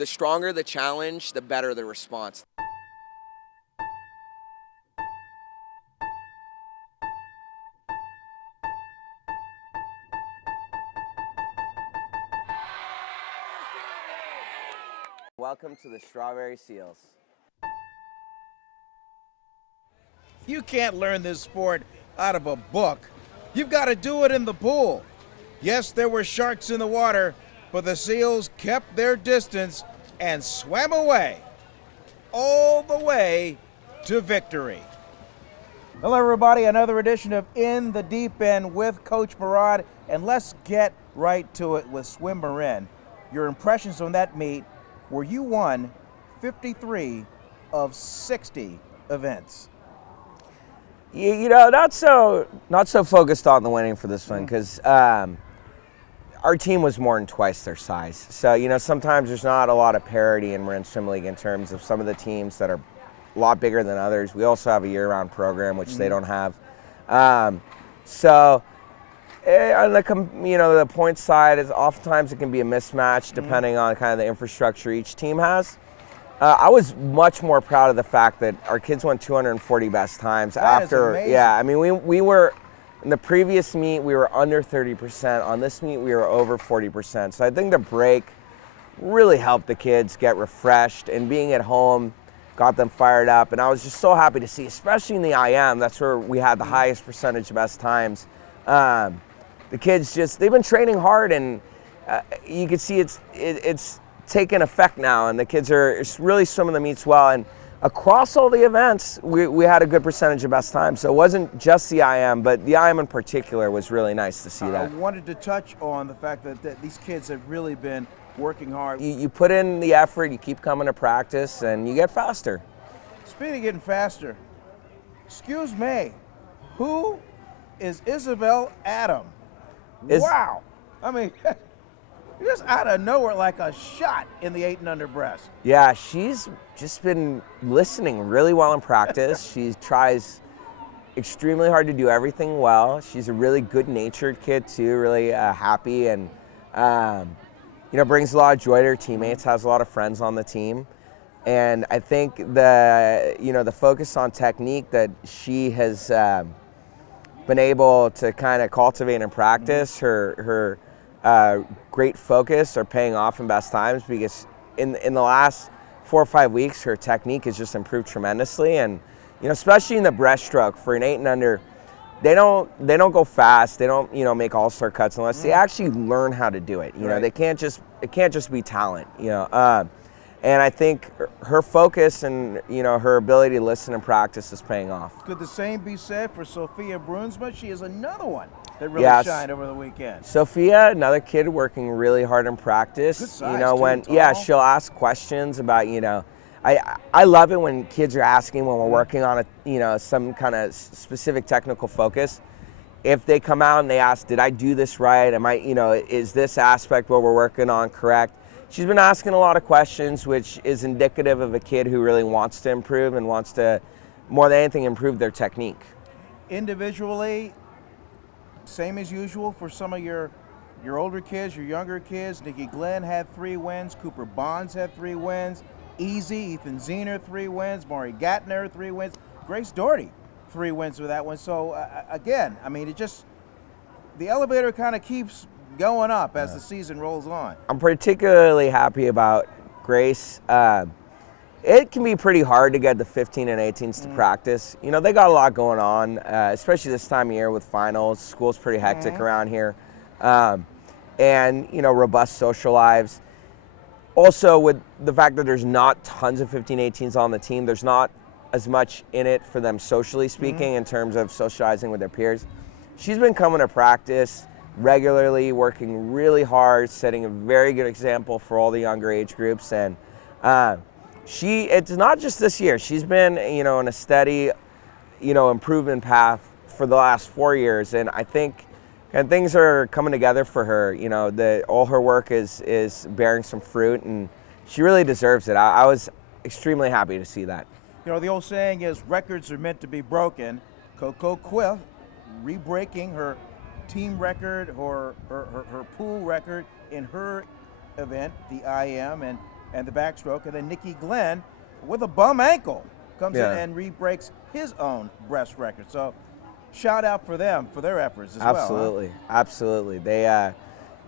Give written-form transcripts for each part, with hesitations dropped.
The stronger the challenge, the better the response. Welcome to the Strawberry Seals. You can't learn this sport out of a book. You've got to do it in the pool. Yes, there were sharks in the water, but the seals kept their distance and swam away, all the way to victory. Hello, everybody. Another edition of In the Deep End with Coach Mehrad, and let's get right to it with Swimarin. Your impressions on that meet, where you won 53 of 60 events. You know, not so focused on the winning for this one, because our team was more than twice their size. So, you know, sometimes there's not a lot of parity in Marin Swim League in terms of some of the teams that are a lot bigger than others. We also have a year-round program, which they don't have. So, on the point side, is oftentimes it can be a mismatch depending on kind of the infrastructure each team has. I was much more proud of the fact that our kids won 240 best times after. Yeah, I mean, we were in the previous meet we were under 30%. On this meet we were over 40%. So I think the break really helped the kids get refreshed, and being at home got them fired up. And I was just so happy to see, especially in the IM, that's where we had the highest percentage of best times. The kids they've been training hard, and you can see it's taken effect now, and the kids are really swimming the meets well. And across all the events, we had a good percentage of best time. So it wasn't just the IM, but the IM in particular was really nice to see that. I wanted to touch on the fact that these kids have really been working hard. You put in the effort, you keep coming to practice, and you get faster. Speaking of getting faster, excuse me, who is Isabel Adams? Wow. I mean, just out of nowhere, like a shot in the 8 and under breast. Yeah, she's just been listening really well in practice. She tries extremely hard to do everything well. She's a really good-natured kid too, really happy, and brings a lot of joy to her teammates. Has a lot of friends on the team, and I think the focus on technique that she has been able to kind of cultivate in practice, her great focus are paying off in best times, because in the last 4 or 5 weeks her technique has just improved tremendously. And especially in the breaststroke for an 8 and under, they don't go fast, they don't make all-star cuts unless they actually learn how to do it. It can't just be talent. And I think her focus and her ability to listen and practice is paying off. Could the same be said for Sophia Brunswick? She is another one that really shined over the weekend. Sophia, another kid working really hard in practice. Good size, she'll ask questions about I love it when kids are asking when we're working on some kind of specific technical focus. If they come out and they ask, did I do this right? Am I is this aspect what we're working on correct? She's been asking a lot of questions, which is indicative of a kid who really wants to improve and wants to, more than anything, improve their technique. Individually, same as usual for some of your older kids, your younger kids. Nikki Glenn had 3 wins. Cooper Bonds had 3 wins. Easy, Ethan Zener, 3 wins. Maury Gatner, 3 wins. Grace Doherty, 3 wins with that one. So, again, I mean, the elevator kind of keeps going up as the season rolls on. I'm particularly happy about Grace. It can be pretty hard to get the 15 and 18s to practice. They got a lot going on, especially this time of year with finals. School's pretty hectic around here. And robust social lives. Also, with the fact that there's not tons of 15, 18s on the team, there's not as much in it for them socially speaking in terms of socializing with their peers. She's been coming to practice regularly, working really hard, setting a very good example for all the younger age groups. And it's not just this year. She's been, in a steady, improvement path for the last 4 years. And I think things are coming together for her. All her work is bearing some fruit, and she really deserves it. I was extremely happy to see that. The old saying is records are meant to be broken. Coco Quill re-breaking her team record or her pool record in her event, the IM, and and the backstroke, and then Nikki Glenn with a bum ankle comes in and re-breaks his own breast record. So shout out for them for their efforts as Absolutely, well. absolutely. They,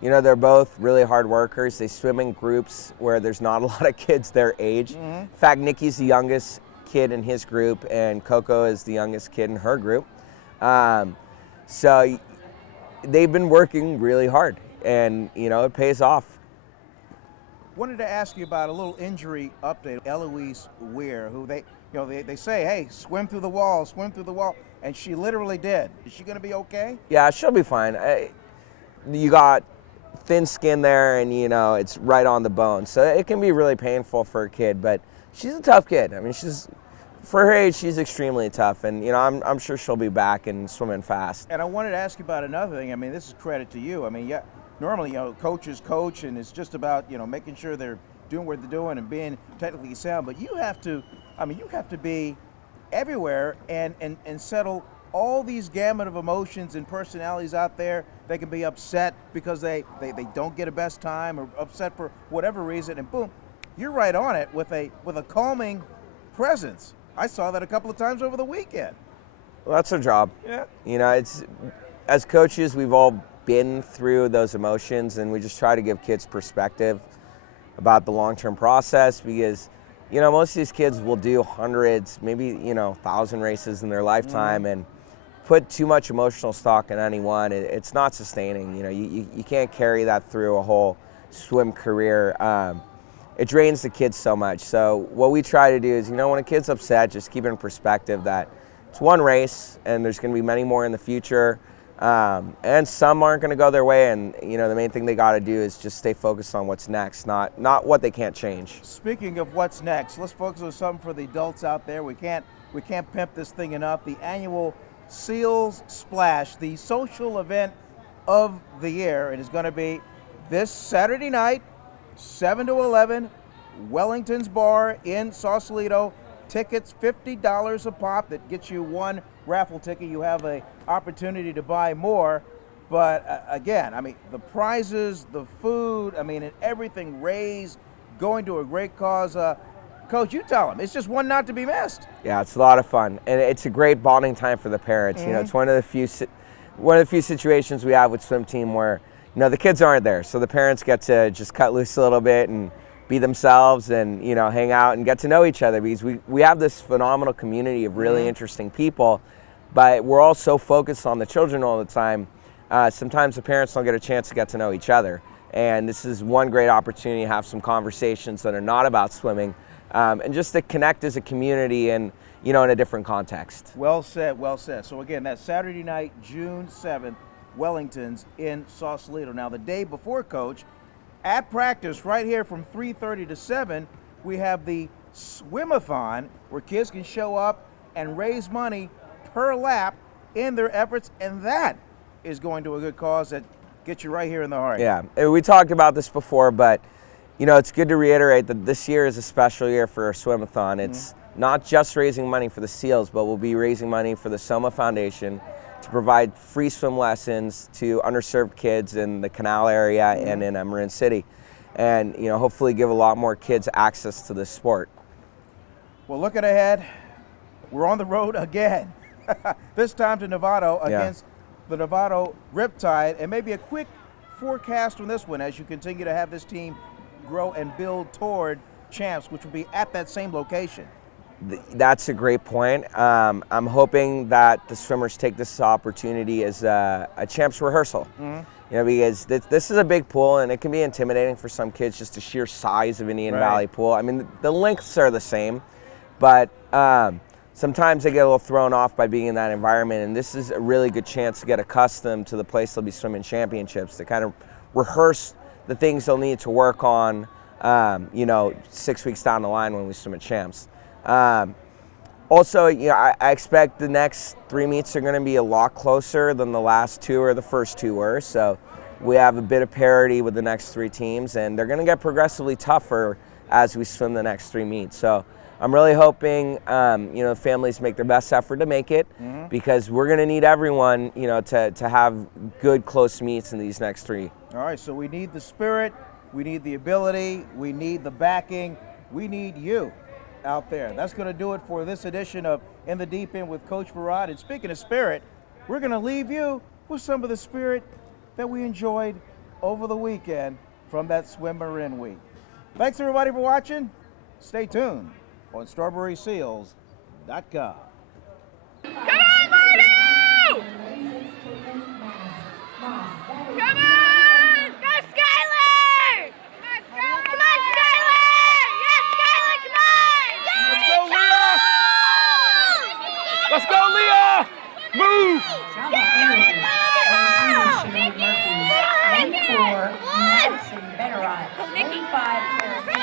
you know, they're both really hard workers. They swim in groups where there's not a lot of kids their age. In fact, Nikki's the youngest kid in his group, and Coco is the youngest kid in her group. So they've been working really hard, and you know, it pays off. Wanted to ask you about a little injury update. Eloise Weir, who they say, hey, swim through the wall, and she literally did. Is she going to be okay? Yeah, she'll be fine. You got thin skin there, and you know, it's right on the bone, so it can be really painful for a kid, but she's a tough kid. I mean, for her age, she's extremely tough, and you know, I'm sure she'll be back and swimming fast. And I wanted to ask you about another thing. I mean, this is credit to you. I mean, yeah, normally, you know, coaches coach, and it's just about, you know, making sure they're doing what they're doing and being technically sound, but you have to be everywhere and settle all these gamut of emotions and personalities out there. They can be upset because they don't get a best time, or upset for whatever reason, and boom, you're right on it with a calming presence. I saw that a couple of times over the weekend. Well, that's our job. Yeah. You know, it's, as coaches, we've all been through those emotions, and we just try to give kids perspective about the long-term process, because you know, most of these kids will do hundreds, maybe, you know, 1,000 races in their lifetime, and put too much emotional stock in any one. It's not sustaining. You know, you can't carry that through a whole swim career. It drains the kids so much. So what we try to do is, you know, when a kid's upset, just keep it in perspective that it's one race, and there's going to be many more in the future. And some aren't going to go their way, and you know, the main thing they got to do is just stay focused on what's next, not what they can't change. Speaking of what's next, let's focus on something for the adults out there. We can't pimp this thing enough. The annual Seals Splash, the social event of the year. It is going to be this Saturday night, 7 to 11, Wellington's Bar in Sausalito. Tickets $50 a pop. That gets you one raffle ticket. You have an opportunity to buy more, but again, I mean, the prizes, the food, I mean, and everything raised, going to a great cause. Coach, you tell them, it's just one not to be missed. Yeah, it's a lot of fun, and it's a great bonding time for the parents. You know, it's one of the few situations we have with swim team where, you know, the kids aren't there, so the parents get to just cut loose a little bit and be themselves, and you know, hang out and get to know each other, because we have this phenomenal community of really interesting people, but we're all so focused on the children all the time. Sometimes the parents don't get a chance to get to know each other, and this is one great opportunity to have some conversations that are not about swimming, and just to connect as a community, and you know, in a different context. Well said, well said. So again, that's Saturday night, June 7th, Wellington's in Sausalito. Now, the day before, Coach, at practice right here from 3:30 to 7, we have the Swimathon, where kids can show up and raise money per lap in their efforts, and that is going to a good cause that gets you right here in the heart. Yeah, we talked about this before, but you know, it's good to reiterate that this year is a special year for our Swimathon. It's not just raising money for the SEALs, but we'll be raising money for the Soma Foundation to provide free swim lessons to underserved kids in the Canal area and in Marin City, and you know, hopefully give a lot more kids access to this sport. Well, looking ahead, we're on the road again. This time to Novato against the Novato Riptide, and maybe a quick forecast on this one as you continue to have this team grow and build toward champs, which will be at that same location. That's a great point. I'm hoping that the swimmers take this opportunity as a champs rehearsal. You know, because this is a big pool, and it can be intimidating for some kids, just the sheer size of Indian Valley pool. I mean, the lengths are the same, but sometimes they get a little thrown off by being in that environment, and this is a really good chance to get accustomed to the place they'll be swimming championships, to kind of rehearse the things they'll need to work on, you know, 6 weeks down the line when we swim at champs. Also, you know, I expect the next 3 meets are going to be a lot closer than the last two or the first two were, so we have a bit of parity with the next 3 teams, and they're going to get progressively tougher as we swim the next 3 meets. So I'm really hoping, you know, families make their best effort to make it, because we're going to need everyone, you know, to have good close meets in these next 3. All right, so we need the spirit We need the ability. We need the backing. We need you out there. That's going to do it for this edition of In the Deep End with Coach Mehrad. And speaking of spirit, we're going to leave you with some of the spirit that we enjoyed over the weekend from that Swimarin week. Thanks everybody for watching. Stay tuned on StrawberrySeals.com. Come on, Marno! Come on! Go, Skylar! Come on, Skylar! Yes, Skylar, come on! Let's go, Leah! Move! Nikki!